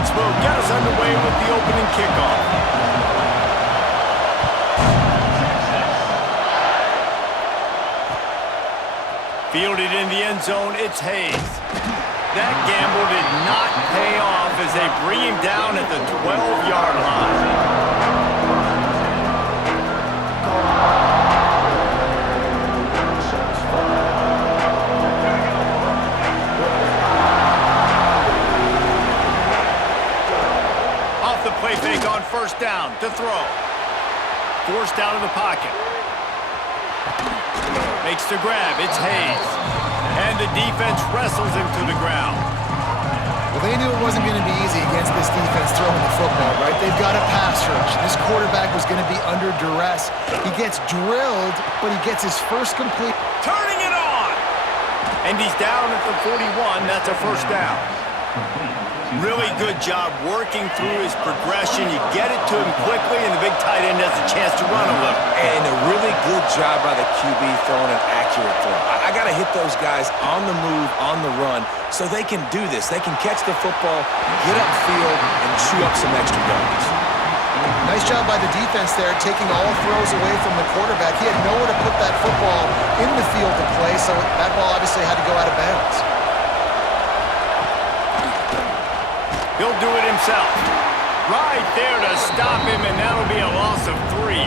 Starks will get us underway with the opening kickoff. Fielded in the end zone, it's Hayes. That gamble did not pay off as they bring him down at the 12-yard line. Play fake on first down to throw. Forced out of the pocket. Makes the grab. It's Hayes. And the defense wrestles him to the ground. Well, they knew it wasn't going to be easy against this defense throwing the football, right? They've got a pass rush. This quarterback was going to be under duress. He gets drilled, but he gets his first complete. Turning it on! And he's down at the 41. That's a first down. Really good job working through his progression. You get it to him quickly, and the big tight end has a chance to run a little. And a really good job by the QB throwing an accurate throw. I got to hit those guys on the move, on the run, so they can do this. They can catch the football, get upfield, and chew up some extra yards. Nice job by the defense there, taking all throws away from the quarterback. He had nowhere to put that football in the field to play, so that ball obviously had to go out of bounds. He'll do it himself. Right there to stop him, and that'll be a loss of 3.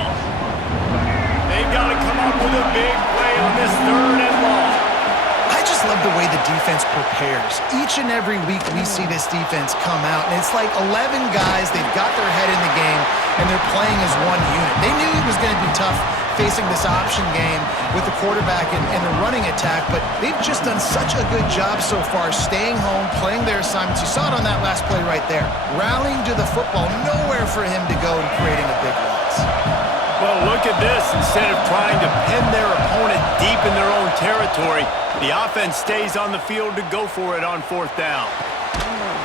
They've got to come up with a big play on this 3rd and long. I just love the way the defense prepares. Each and every week we see this defense come out, and it's like 11 guys. They've got their head in the game, and they're playing as one unit. They knew it was going to be tough facing this option game with the quarterback and the running attack, but they've just done such a good job so far staying home, playing their assignments. You saw it on that last play right there. Rallying to the football, nowhere for him to go and creating a big loss. Well, look at this. Instead of trying to pin their opponent deep in their own territory, the offense stays on the field to go for it on 4th down.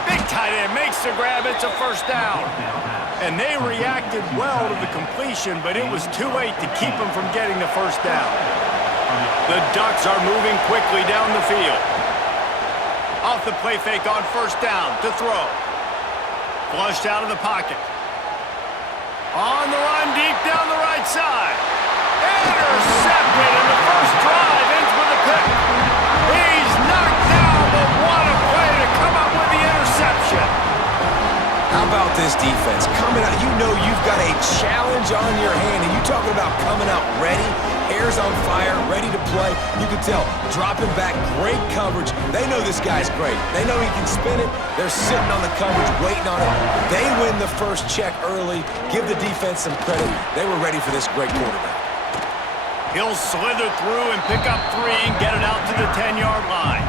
Big tight end makes the grab. It's a first down. And they reacted well to the completion, but it was too late to keep them from getting the first down. The Ducks are moving quickly down the field. Off the play fake on first down to throw. Flushed out of the pocket. On the run deep down the right side. Intercepted, and the first drive ends with a pick. He's knocked down, but what a play to come up with the interception. How about this defense? Coming out, you know you've got a challenge on your hand, and you talking about coming out ready, hair's on fire, ready to play. You can tell, dropping back, great coverage. They know this guy's great. They know he can spin it. They're sitting on the coverage, waiting on it. They win the first check early. Give the defense some credit. They were ready for this great quarterback. He'll slither through and pick up 3 and get it out to the 10-yard line.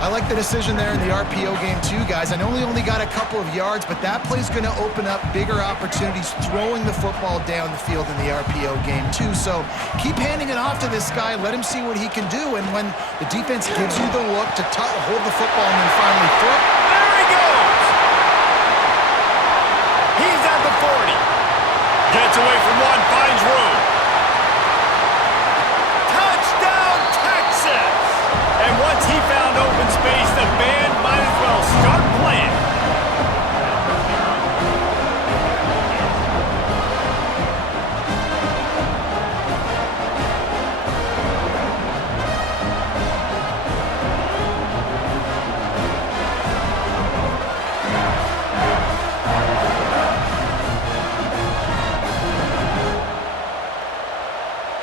I like the decision there in the RPO game too, guys. I know he only got a couple of yards, but that play's going to open up bigger opportunities throwing the football down the field in the RPO game too. So keep handing it off to this guy. Let him see what he can do. And when the defense gives you the look to hold the football and then finally throw. There he goes! He's at the 40. Gets away from one, finds room. Touchdown, Texas! And once he found open space, the band might as well start playing.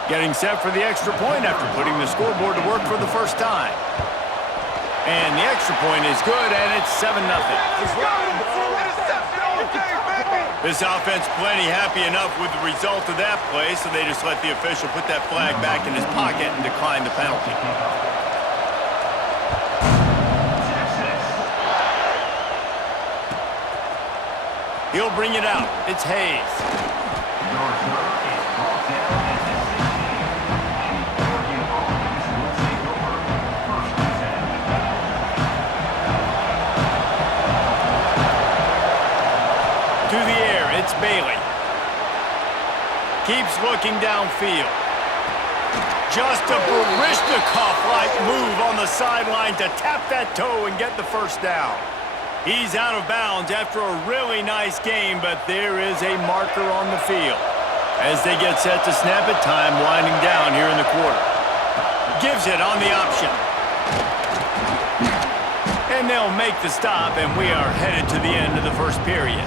Getting set for the extra point after putting the scoreboard to work for the first time. And the extra point is good, and it's 7-0. This offense plenty happy enough with the result of that play, so they just let the official put that flag back in his pocket and decline the penalty. He'll bring it out. It's Hayes. To the air, it's Bailey. Keeps looking downfield. Just a Baryshnikov-like move on the sideline to tap that toe and get the first down. He's out of bounds after a really nice game, but there is a marker on the field. As they get set to snap it, time winding down here in the quarter. Gives it on the option. And they'll make the stop, and we are headed to the end of the first period.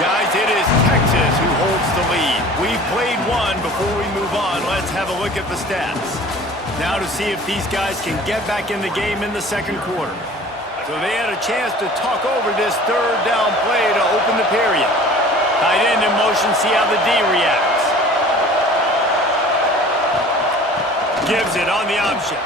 Guys, it is Texas who holds the lead. We've played one. Before we move on, let's have a look at the stats. Now to see if these guys can get back in the game in the second quarter. So they had a chance to talk over this third down play to open the period. Tight end in motion, see how the D reacts. Gives it on the option.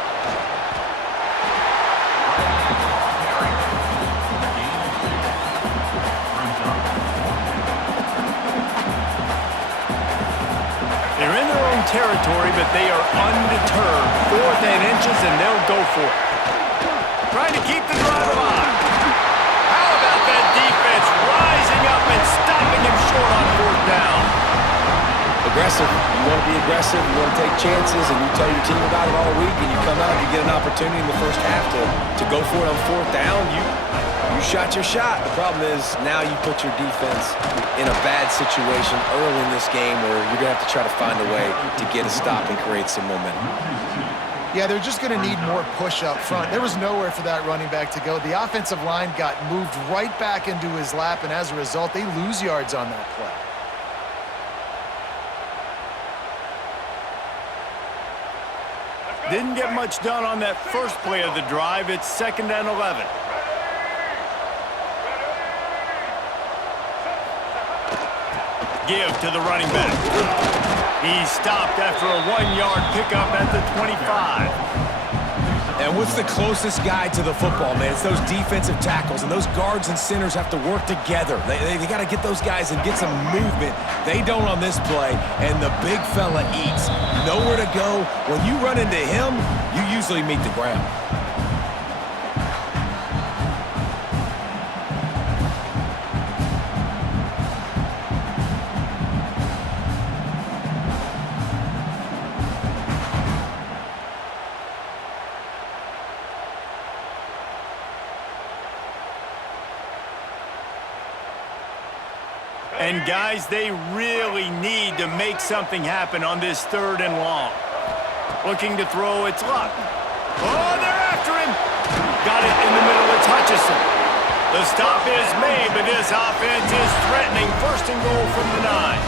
They're in their own territory, but they are undeterred. 4th and inches, and they'll go for it. Trying to keep the drive alive. How about that defense rising up and stopping him short on 4th down? Aggressive. You want to be aggressive. You want to take chances, and you tell your team about it all week, and you come out and you get an opportunity in the first half to go for it on 4th down. You shot your shot. The problem is now you put your defense in a bad situation early in this game where you're going to have to try to find a way to get a stop and create some momentum. Yeah, they're just going to need more push up front. There was nowhere for that running back to go. The offensive line got moved right back into his lap, and as a result, they lose yards on that play. Didn't get much done on that first play of the drive. It's 2nd and 11. Give to the running back. He's stopped after a 1-yard pickup at the 25. And what's the closest guy to the football, man? It's those defensive tackles, and those guards and centers have to work together. They got to get those guys and get some movement. They don't on this play, and the big fella eats. Nowhere to go. When you run into him, you usually meet the ground. And guys, they really need to make something happen on this 3rd and long. Looking to throw, it's Luck. Oh, they're after him. Got it in the middle, it's Hutchinson. The stop is made, but this offense is threatening. 1st and goal from the 9.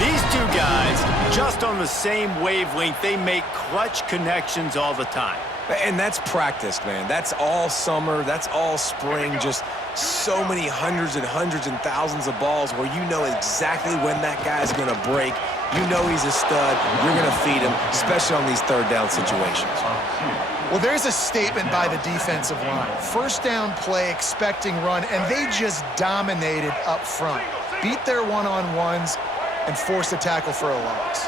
These two guys, just on the same wavelength, they make clutch connections all the time. And that's practice, man. That's all summer. That's all spring. Just so many hundreds and thousands of balls where you know exactly when that guy's going to break. You know he's a stud. You're going to feed him, especially on these 3rd down situations. Well, there's a statement by the defensive line. 1st down play, expecting run, and they just dominated up front. Beat their one-on-ones and forced a tackle for a loss.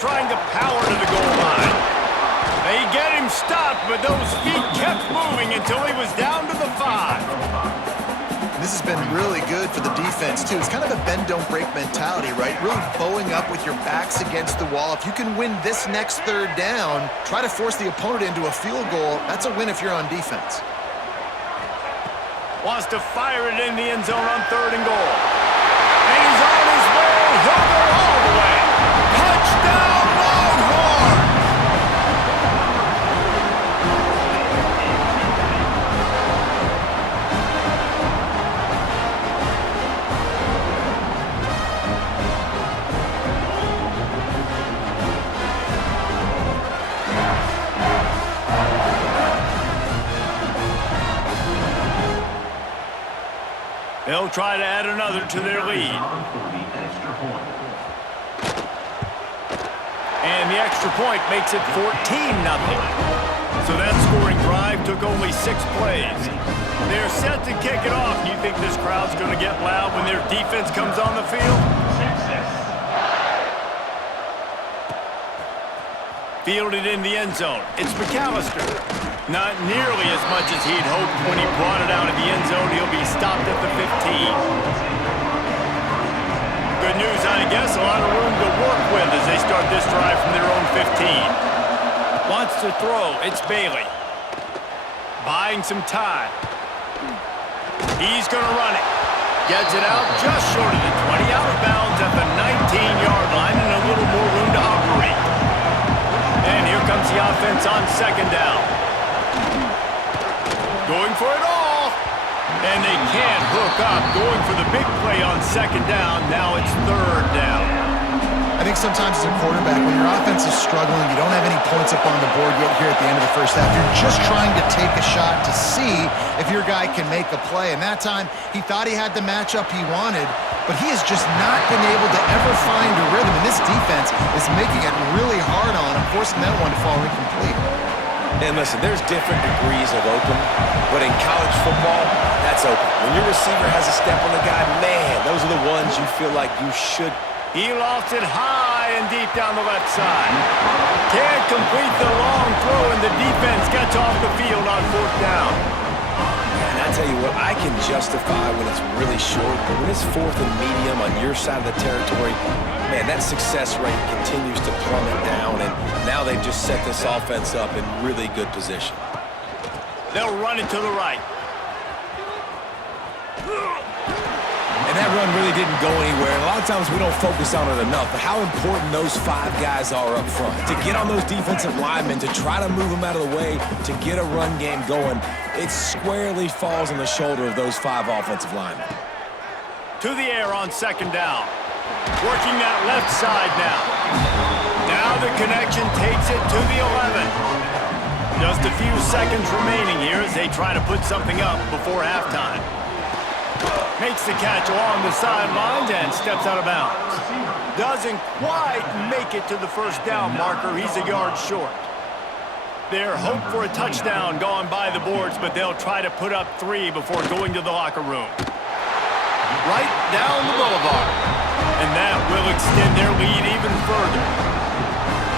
Trying to power to the goal line. They get him stopped, but those feet kept moving until he was down to the 5. This has been really good for the defense, too. It's kind of a bend-don't-break mentality, right? Really bowing up with your backs against the wall. If you can win this next 3rd down, try to force the opponent into a field goal. That's a win if you're on defense. Wants to fire it in the end zone on 3rd and goal. And he's on his way. He'll go all the way. Touchdown, Longhorns! They'll try to add another to their lead. And the extra point makes it 14-0. So that scoring drive took only 6 plays. They're set to kick it off. You think this crowd's going to get loud when their defense comes on the field? Fielded in the end zone. It's McAllister. Not nearly as much as he'd hoped when he brought it out of the end zone. He'll be stopped at the 15. Good news, I guess. A lot of room to work with as they start this drive from their own 15. Wants to throw. It's Bailey. Buying some time. He's going to run it. Gets it out just short of the 20. Out of bounds at the 19-yard line and a little more room to operate. And here comes the offense on second down. Going for it all. And they can't hook up. Going for the big play on second down. Now it's third down. I think sometimes as a quarterback, when your offense is struggling, you don't have any points up on the board yet here at the end of the first half. You're just trying to take a shot to see if your guy can make a play. And that time, he thought he had the matchup he wanted, but he has just not been able to ever find a rhythm. And this defense is making it really hard on him, forcing that one to fall incomplete. And listen, there's different degrees of open, but in college football, that's open. When your receiver has a step on the guy, man, those are the ones you feel like you should. He lost it high and deep down the left side. Can't complete the long throw, and the defense gets off the field on fourth down. And I tell you what, I can justify when it's really short, but when it's fourth and medium on your side of the territory, man, that success rate continues to plummet down, and now they've just set this offense up in really good position. They'll run it to the right. And that run really didn't go anywhere. And a lot of times we don't focus on it enough, but how important those five guys are up front. To get on those defensive linemen, to try to move them out of the way, to get a run game going, it squarely falls on the shoulder of those five offensive linemen. To the air on second down. Working that left side now. Now the connection takes it to the 11. Just a few seconds remaining here as they try to put something up before halftime. Makes the catch along the sidelines and steps out of bounds. Doesn't quite make it to the first down marker. He's a yard short. Their hope for a touchdown gone by the boards, but they'll try to put up 3 before going to the locker room. Right down the boulevard. And that will extend their lead even further.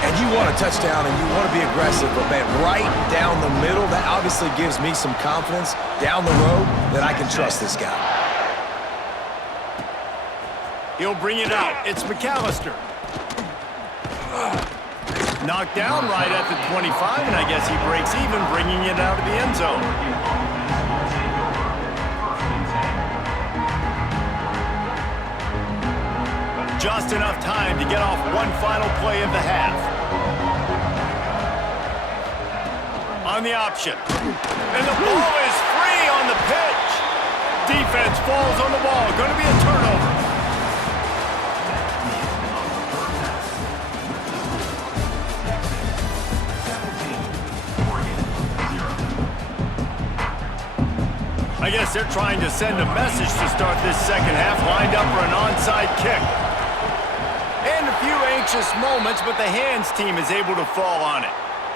And you want a touchdown and you want to be aggressive, but man, right down the middle, that obviously gives me some confidence down the road that I can trust this guy. He'll bring it out. It's McAllister. Knocked down right at the 25, and I guess he breaks even, bringing it out of the end zone. Just enough time to get off one final play of the half. On the option. And the ball is free on the pitch. Defense falls on the ball. Going to be a turnover. I guess they're trying to send a message to start this second half, lined up for an onside kick. And a few anxious moments, but the hands team is able to fall on it.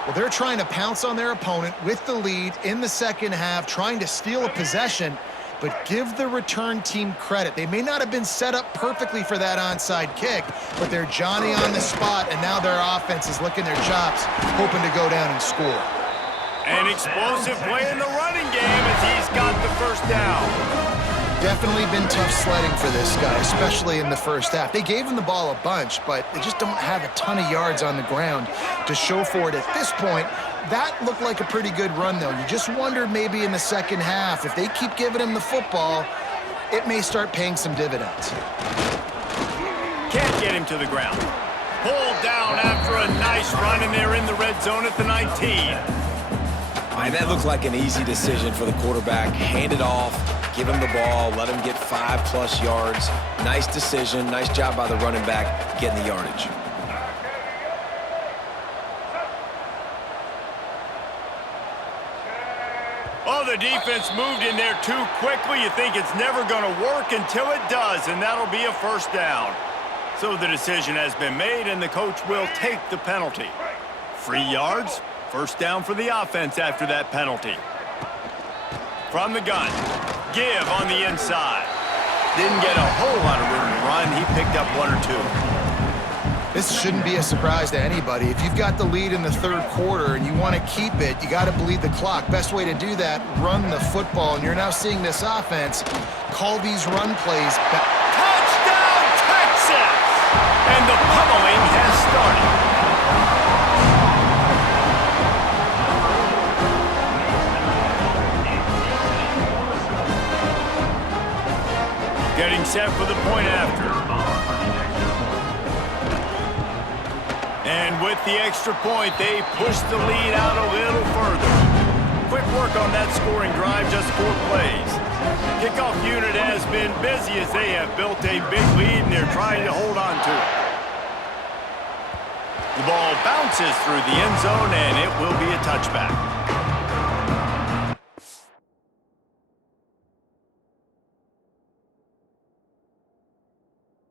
Well, they're trying to pounce on their opponent with the lead in the second half, trying to steal a possession, but give the return team credit. They may not have been set up perfectly for that onside kick, but they're Johnny on the spot, and now their offense is licking their chops, hoping to go down and score. An explosive play in the running game as he's got the first down. Definitely been tough sledding for this guy, especially in the first half. They gave him the ball a bunch, but they just don't have a ton of yards on the ground to show for it at this point. That looked like a pretty good run, though. You just wonder maybe in the second half, if they keep giving him the football, it may start paying some dividends. Can't get him to the ground. Pulled down after a nice run, and they're in the red zone at the 19. And that looked like an easy decision for the quarterback. Hand it off, give him the ball, let him get 5+ yards. Nice decision, nice job by the running back getting the yardage. Oh, the defense moved in there too quickly. You think it's never going to work until it does, and that'll be a first down. So the decision has been made, and the coach will take the penalty. 3 yards. First down for the offense after that penalty. From the gun, give on the inside. Didn't get a whole lot of room to run. He picked up 1 or 2. This shouldn't be a surprise to anybody. If you've got the lead in the third quarter and you want to keep it, you got to bleed the clock. Best way to do that, run the football. And you're now seeing this offense call these run plays back. Touchdown, Texas! And the pummeling has started. Getting set for the point after. And with the extra point, they push the lead out a little further. Quick work on that scoring drive, just 4 plays. Kickoff unit has been busy as they have built a big lead and they're trying to hold on to it. The ball bounces through the end zone and it will be a touchback.